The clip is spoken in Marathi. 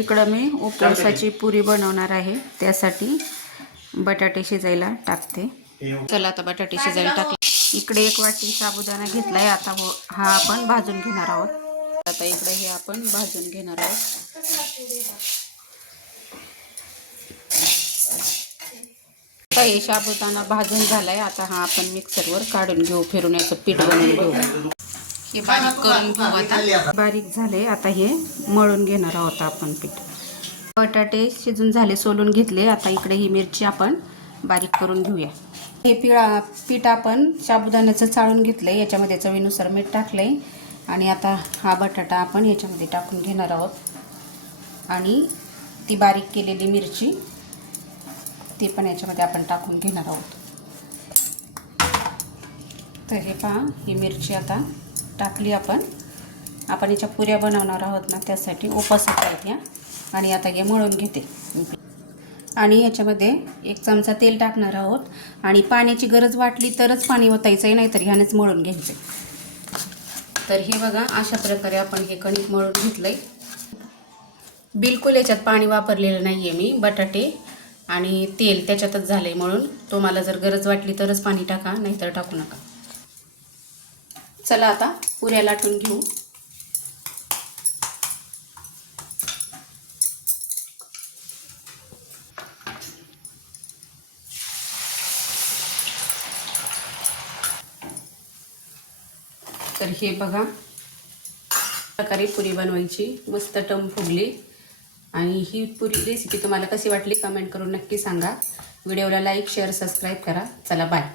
इकडं मी उपवासाची पुरी बनवणार आहे, त्यासाठी बटाटे शिजायला टाकते. चला आता बटाटे शिजायला टाकले. इकडे 1 वाटी साबुदाणा घेतलाय. आता हा आपण भाजून घेणार आहोत. आता इकडे हे आपण भाजून घेणार आहोत. आता हे साबुदाणा भाजून झालाय. आता हा आपण मिक्सरवर काढून घेऊ, फिरून याचं पीठ बनवून घेऊ. हे बारीक करून घेऊ. आता बारीक झाले. आता हे मळून घेणार आहोत आपण पीठ. बटाटे शिजून झाले, सोलून घेतले. आता इकडे ही मिरची आपण बारीक करून घेऊया. हे पीठ आपण साबुदाण्याचं चाळून घेतलंय. याच्यामध्ये चवीनुसार मीठ टाकलंय आणि आता हा बटाटा आपण याच्यामध्ये टाकून घेणार आहोत आणि ती बारीक केलेली मिरची ती पण याच्यामध्ये आपण टाकून घेणार आहोत. तर हे पहा, ही मिरची आता टाकली आपण याच्या पुऱ्या बनवणार आहोत ना, त्यासाठी उपवासाच्या आहेत या. आणि आता हे मळून घेते आणि याच्यामध्ये 1 चमचा तेल टाकणार आहोत आणि पाण्याची गरज वाटली तरच पाणी ओतायचं आहे, नाहीतर ह्यानेच मळून घ्यायचं. तर हे बघा, अशा प्रकारे आपण हे कणिक मळून घेतलंय. बिलकुल याच्यात पाणी वापरलेलं नाही आहे मी. बटाटे आणि तेल त्याच्यातच झालंय मळून. तुम्हाला जर गरज वाटली तरच पाणी टाका, नाहीतर टाकू नका. चला आता पुऱ्या लाटून घेऊ. तर हे बघा, प्रकारे पुरी बनवायची. मस्त टम फुगली. आणि ही पुरी रेसिपी तुम्हाला कशी वाटली कमेंट करून नक्की सांगा. व्हिडिओला लाईक, शेअर, सबस्क्राईब करा. चला बाय.